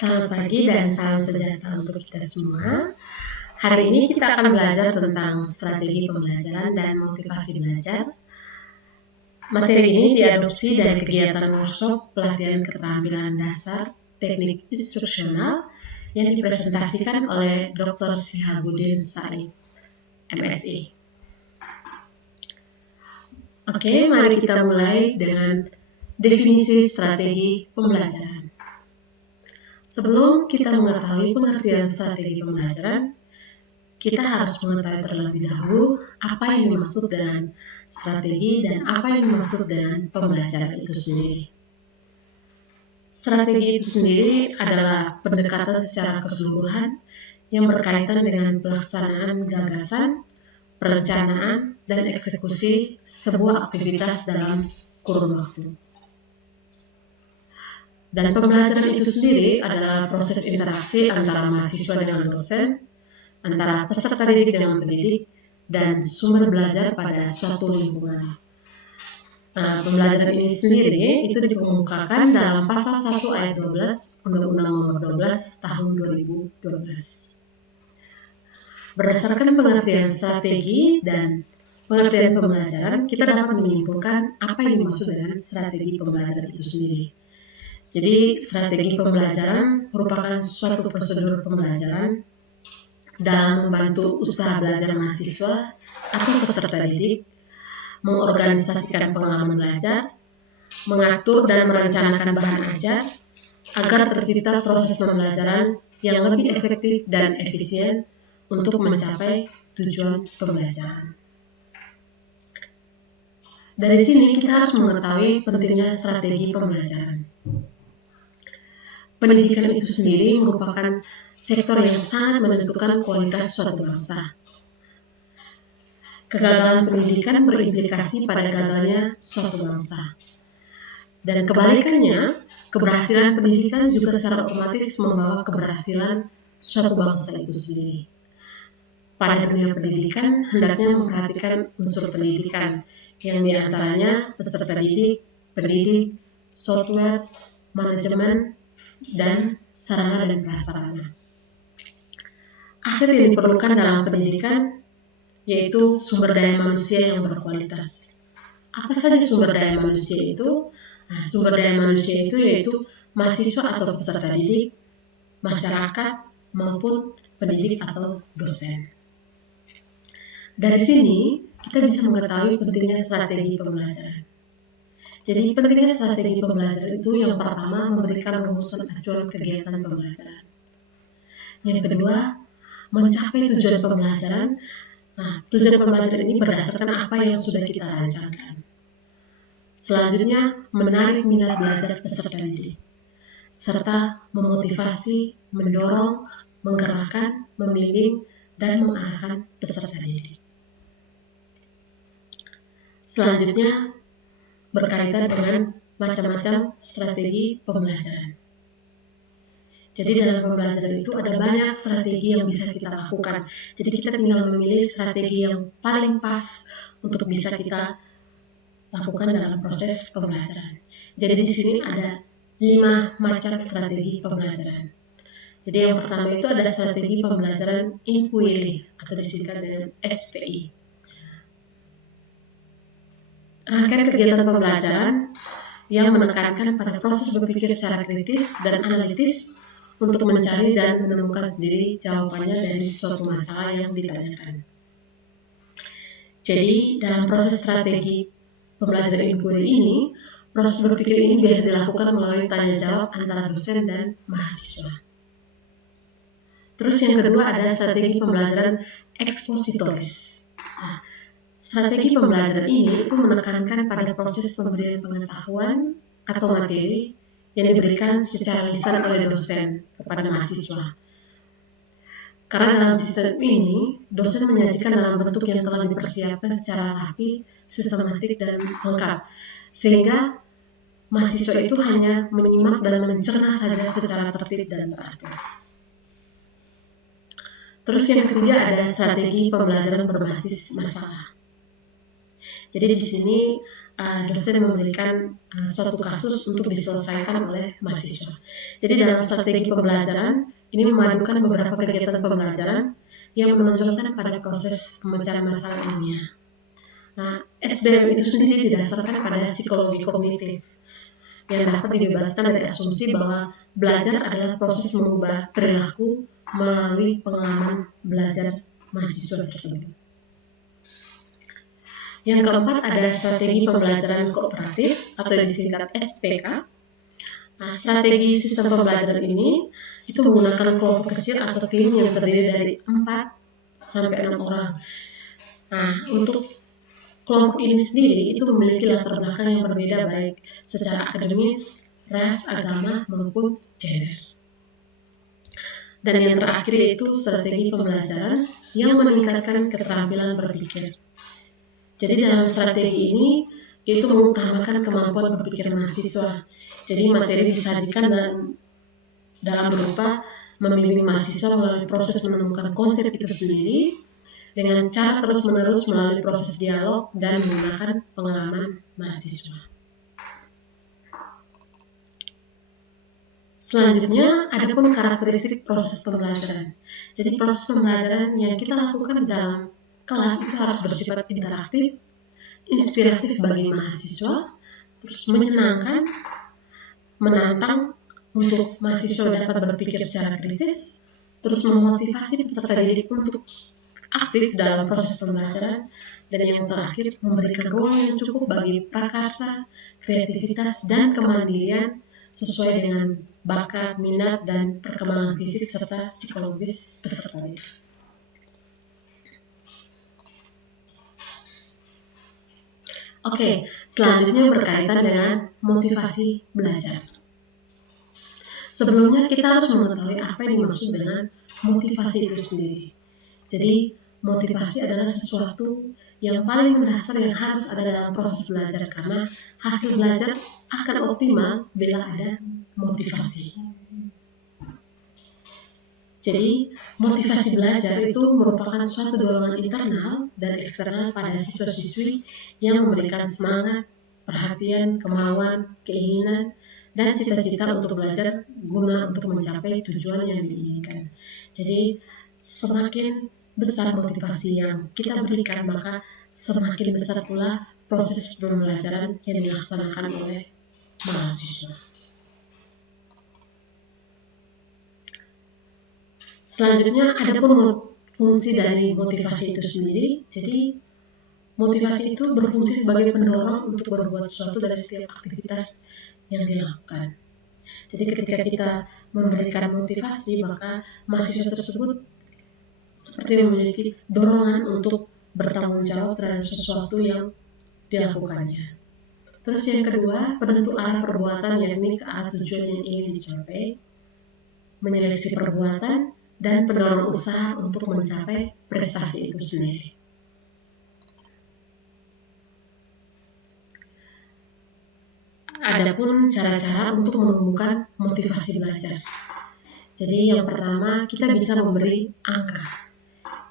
Selamat pagi dan salam sejahtera untuk kita semua. Hari ini kita akan belajar tentang strategi pembelajaran dan motivasi belajar. Materi ini diadopsi dari kegiatan workshop pelatihan keterampilan dasar teknik instruksional yang dipresentasikan oleh Dr. Sihabuddin Said, MSI. Oke, mari kita mulai dengan definisi strategi pembelajaran. Sebelum kita mengetahui pengertian strategi pembelajaran, kita harus mengetahui terlebih dahulu apa yang dimaksud dengan strategi dan apa yang dimaksud dengan pembelajaran itu sendiri. Strategi itu sendiri adalah pendekatan secara keseluruhan yang berkaitan dengan pelaksanaan gagasan, perencanaan, dan eksekusi sebuah aktivitas dalam kurun waktu. Dan pembelajaran itu sendiri adalah proses interaksi antara mahasiswa dengan dosen, antara peserta didik dengan pendidik, dan sumber belajar pada suatu lingkungan. Pembelajaran ini sendiri itu dikemukakan dalam pasal 1 ayat 12 Undang-Undang Nomor 12 Tahun 2012. Berdasarkan pengertian strategi dan pengertian pembelajaran, kita dapat menyimpulkan apa yang dimaksud dengan strategi pembelajaran itu sendiri. Jadi, strategi pembelajaran merupakan suatu prosedur pembelajaran dalam membantu usaha belajar mahasiswa atau peserta didik, mengorganisasikan pengalaman belajar, mengatur dan merencanakan bahan ajar, agar tercipta proses pembelajaran yang lebih efektif dan efisien untuk mencapai tujuan pembelajaran. Dari sini kita harus mengetahui pentingnya strategi pembelajaran. Pendidikan itu sendiri merupakan sektor yang sangat menentukan kualitas suatu bangsa. Kegagalan pendidikan berimplikasi pada gagalnya suatu bangsa. Dan kebalikannya, keberhasilan pendidikan juga secara otomatis membawa keberhasilan suatu bangsa itu sendiri. Pada dunia pendidikan, hendaknya memperhatikan unsur pendidikan, yang diantaranya peserta didik, pendidik, software, manajemen, dan sarana dan prasarana. Aset yang diperlukan dalam pendidikan yaitu sumber daya manusia yang berkualitas. Apa saja sumber daya manusia itu? Sumber daya manusia itu yaitu mahasiswa atau peserta didik, masyarakat, maupun pendidik atau dosen. Dari sini, kita bisa mengetahui pentingnya strategi pembelajaran. Jadi pentingnya strategi pembelajaran itu yang pertama memberikan rumusan acuan kegiatan pembelajaran. Yang kedua, mencapai tujuan pembelajaran. Tujuan pembelajaran ini berdasarkan apa yang sudah kita rancangkan. Selanjutnya, menarik minat belajar peserta didik, serta memotivasi, mendorong, menggerakkan, membimbing, dan mengarahkan peserta didik. Selanjutnya, berkaitan dengan macam-macam strategi pembelajaran. Jadi dalam pembelajaran itu ada banyak strategi yang bisa kita lakukan. Jadi kita tinggal memilih strategi yang paling pas untuk bisa kita lakukan dalam proses pembelajaran. Jadi di sini ada 5 macam strategi pembelajaran. Jadi yang pertama itu ada strategi pembelajaran inquiry atau disingkat dengan SPI. Rangkaian kegiatan pembelajaran yang menekankan pada proses berpikir secara kritis dan analitis untuk mencari dan menemukan sendiri jawabannya dari suatu masalah yang ditanyakan. Jadi, dalam proses strategi pembelajaran inquiry ini, proses berpikir ini biasa dilakukan melalui tanya jawab antara dosen dan mahasiswa. Terus yang kedua ada strategi pembelajaran ekspositoris. Strategi pembelajaran ini itu menekankan pada proses pemberian pengetahuan atau materi yang diberikan secara lisan oleh dosen kepada mahasiswa. Karena dalam sistem ini, dosen menyajikan dalam bentuk yang telah dipersiapkan secara rapi, sistematik, dan lengkap, sehingga mahasiswa itu hanya menyimak dan mencerna saja secara tertib dan teratur. Terus yang ketiga ada strategi pembelajaran berbasis masalah. Jadi di sini dosen memberikan suatu kasus untuk diselesaikan oleh mahasiswa. Jadi dalam strategi pembelajaran ini memadukan beberapa kegiatan pembelajaran yang menonjolkan pada proses pemecahan masalah ilmiah. Nah, SBM itu sendiri didasarkan pada psikologi kognitif yang dapat dibebaskan dari asumsi bahwa belajar adalah proses mengubah perilaku melalui pengalaman belajar mahasiswa tersebut. Yang keempat ada strategi pembelajaran kooperatif atau disingkat SPK. Nah, strategi sistem pembelajaran ini itu menggunakan kelompok kecil atau tim yang terdiri dari 4 sampai 6 orang. Nah, untuk kelompok ini sendiri itu memiliki latar belakang yang berbeda baik secara akademis, ras, agama, maupun gender. Dan yang terakhir yaitu strategi pembelajaran yang meningkatkan keterampilan berpikir. Jadi dalam strategi ini itu mengutamakan kemampuan berpikir mahasiswa. Jadi materi disajikan dalam berupa membimbing mahasiswa melalui proses menemukan konsep itu sendiri dengan cara terus-menerus melalui proses dialog dan menggunakan pengalaman mahasiswa. Selanjutnya, ada pun karakteristik proses pembelajaran. Jadi proses pembelajaran yang kita lakukan dalam kelas itu harus bersifat interaktif, inspiratif bagi mahasiswa, terus menyenangkan, menantang untuk mahasiswa dapat berpikir secara kritis, terus memotivasi peserta didik untuk aktif dalam proses pembelajaran, dan yang terakhir memberikan ruang yang cukup bagi prakarsa, kreativitas, dan kemandirian sesuai dengan bakat, minat, dan perkembangan fisik serta psikologis peserta didik. Oke, selanjutnya berkaitan dengan motivasi belajar. Sebelumnya kita harus mengetahui apa yang dimaksud dengan motivasi itu sendiri. Jadi, motivasi adalah sesuatu yang paling mendasar yang harus ada dalam proses belajar karena hasil belajar akan optimal bila ada motivasi. Jadi, motivasi belajar itu merupakan suatu dorongan internal dan eksternal pada siswa-siswi yang memberikan semangat, perhatian, kemauan, keinginan, dan cita-cita untuk belajar guna untuk mencapai tujuan yang diinginkan. Jadi, semakin besar motivasi yang kita berikan, maka semakin besar pula proses pembelajaran yang dilaksanakan oleh mahasiswa. Selanjutnya, ada pun fungsi dari motivasi itu sendiri. Jadi, motivasi itu berfungsi sebagai pendorong untuk berbuat sesuatu dari setiap aktivitas yang dilakukan. Jadi, ketika kita memberikan motivasi, maka mahasiswa tersebut seperti memiliki dorongan untuk bertanggung jawab terhadap sesuatu yang dilakukannya. Terus yang kedua, penentu arah perbuatan, yakni ke arah tujuan yang ingin dicapai, menyeleksi perbuatan, dan pendorong usaha untuk mencapai prestasi itu sendiri. Adapun cara-cara untuk menumbuhkan motivasi belajar. Jadi yang pertama, kita bisa memberi angka.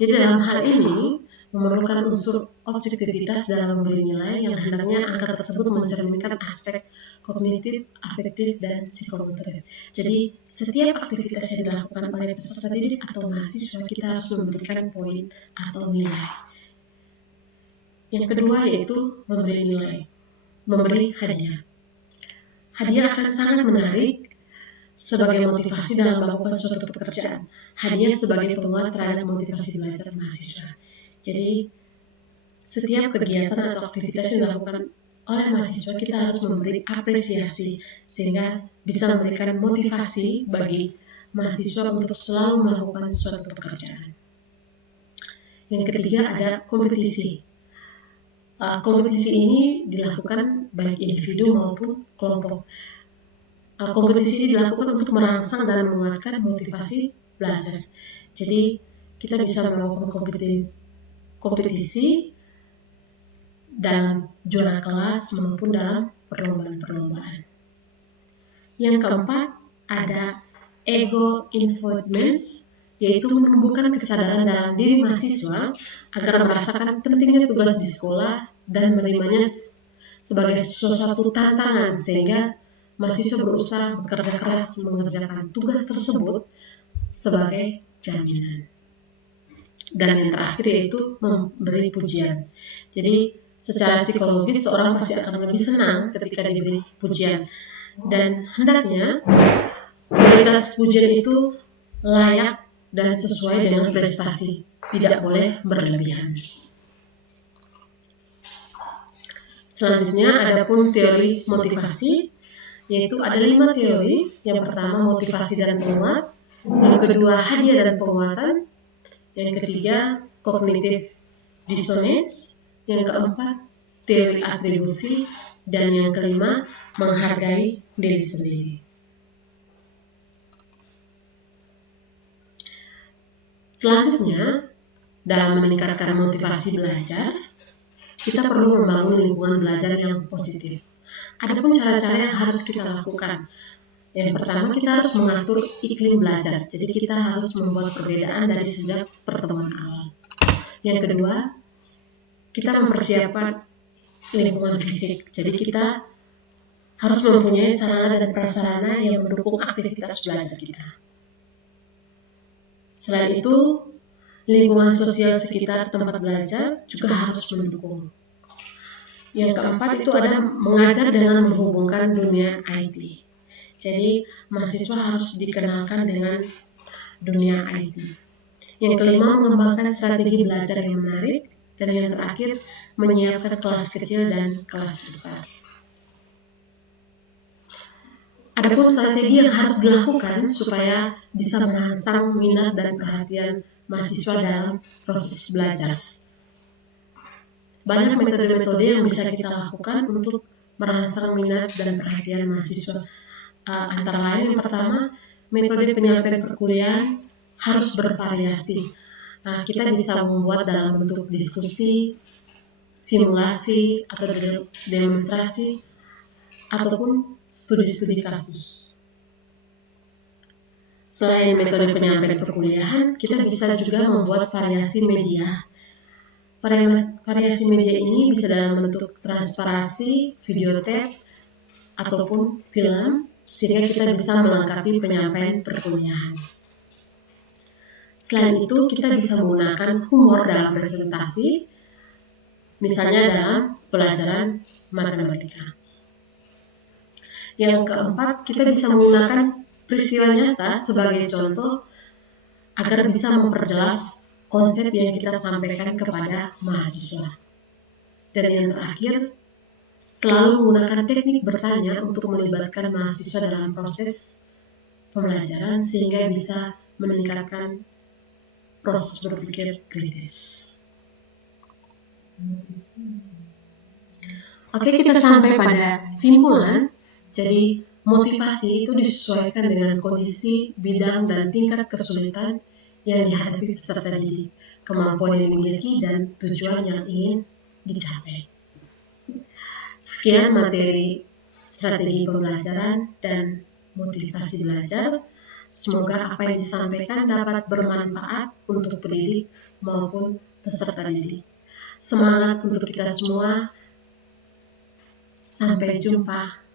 Jadi dalam hal ini memerlukan unsur objektivitas dalam memberi nilai yang hendaknya angka tersebut mencerminkan aspek kognitif, afektif, dan psikomotorik. Jadi setiap aktivitas yang dilakukan oleh peserta didik atau mahasiswa kita harus memberikan poin atau nilai. Yang kedua yaitu memberi nilai, memberi hadiah. Hadiah akan sangat menarik sebagai motivasi dalam melakukan suatu pekerjaan. Hadiah sebagai penguat terhadap motivasi belajar mahasiswa. Jadi, setiap kegiatan atau aktivitas yang dilakukan oleh mahasiswa kita harus memberi apresiasi sehingga bisa memberikan motivasi bagi mahasiswa untuk selalu melakukan suatu pekerjaan. Yang ketiga ada kompetisi. Kompetisi ini dilakukan baik individu maupun kelompok. Kompetisi ini dilakukan untuk merangsang dan menguatkan motivasi belajar. Jadi kita bisa melakukan kompetisi dalam juara kelas maupun dalam perlombaan-perlombaan. Yang keempat ada ego involvement, yaitu menumbuhkan kesadaran dalam diri mahasiswa agar merasakan pentingnya tugas di sekolah dan menerimanya sebagai suatu tantangan sehingga mahasiswa berusaha bekerja keras mengerjakan tugas tersebut sebagai jaminan. Dan yang terakhir yaitu memberi pujian. Jadi secara psikologis seorang pasti akan lebih senang ketika diberi pujian. Dan hendaknya kualitas pujian itu layak dan sesuai dengan prestasi, tidak boleh berlebihan. Selanjutnya ada pun teori motivasi, yaitu ada 5 teori. Yang pertama motivasi dan penguat, yang kedua hadiah dan penguatan, yang ketiga cognitive dissonance, yang keempat teori atribusi, dan yang kelima menghargai diri sendiri. Selanjutnya, dalam meningkatkan motivasi belajar, kita perlu membangun lingkungan belajar yang positif. Ada pun cara-cara yang harus kita lakukan. Yang pertama, kita harus mengatur iklim belajar. Jadi kita harus membuat perbedaan dari sejak pertemuan awal. Yang kedua, kita mempersiapkan lingkungan fisik. Jadi kita harus mempunyai sarana dan prasarana yang mendukung aktivitas belajar kita. Selain itu, lingkungan sosial sekitar tempat belajar juga harus mendukung. Yang keempat itu ada mengajar dengan menghubungkan dunia IT. Jadi mahasiswa harus dikenalkan dengan dunia IT. Yang kelima mengembangkan strategi belajar yang menarik. Dan yang terakhir menyiapkan kelas kecil dan kelas besar. Adapun strategi yang harus dilakukan supaya bisa merangsang minat dan perhatian mahasiswa dalam proses belajar. Banyak metode-metode yang bisa kita lakukan untuk merangsang minat dan perhatian mahasiswa. Antara lain yang pertama, metode penyampaian perkuliahan harus bervariasi. Kita bisa membuat dalam bentuk diskusi, simulasi, atau demonstrasi, ataupun studi-studi kasus. Selain metode penyampaian perkuliahan, kita bisa juga membuat variasi media. Variasi media ini bisa dalam bentuk transparansi, video tape, ataupun film, sehingga kita bisa melengkapi penyampaian perkuliahan. Selain itu, kita bisa menggunakan humor dalam presentasi, misalnya dalam pelajaran matematika. Yang keempat, kita bisa menggunakan peristiwa nyata sebagai contoh agar bisa memperjelas konsep yang kita sampaikan kepada mahasiswa. Dan yang terakhir, selalu menggunakan teknik bertanya untuk melibatkan mahasiswa dalam proses pembelajaran sehingga bisa meningkatkan proses berpikir kritis. Oke, kita sampai pada simpulan. Jadi, motivasi itu disesuaikan dengan kondisi, bidang, dan tingkat kesulitan yang dihadapi peserta didik, kemampuan yang dimiliki, dan tujuan yang ingin dicapai. Sekian materi strategi pembelajaran dan motivasi belajar. Semoga apa yang disampaikan dapat bermanfaat untuk pendidik maupun peserta didik. Semangat untuk kita semua. Sampai jumpa.